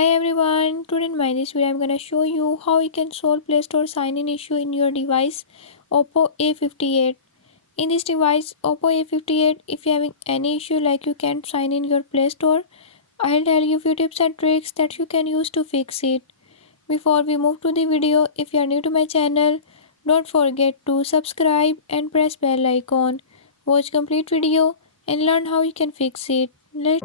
Hi everyone, today in my this video I'm gonna show you how you can solve Play Store sign-in issue in your device Oppo A58. In this device Oppo A58, if you're having any issue like you can't sign in your Play Store, I'll tell you few tips and tricks that you can use to fix it. Before we move to the video, if you are new to my channel, don't forget to subscribe and press bell icon. Watch complete video and learn how you can fix it. Let's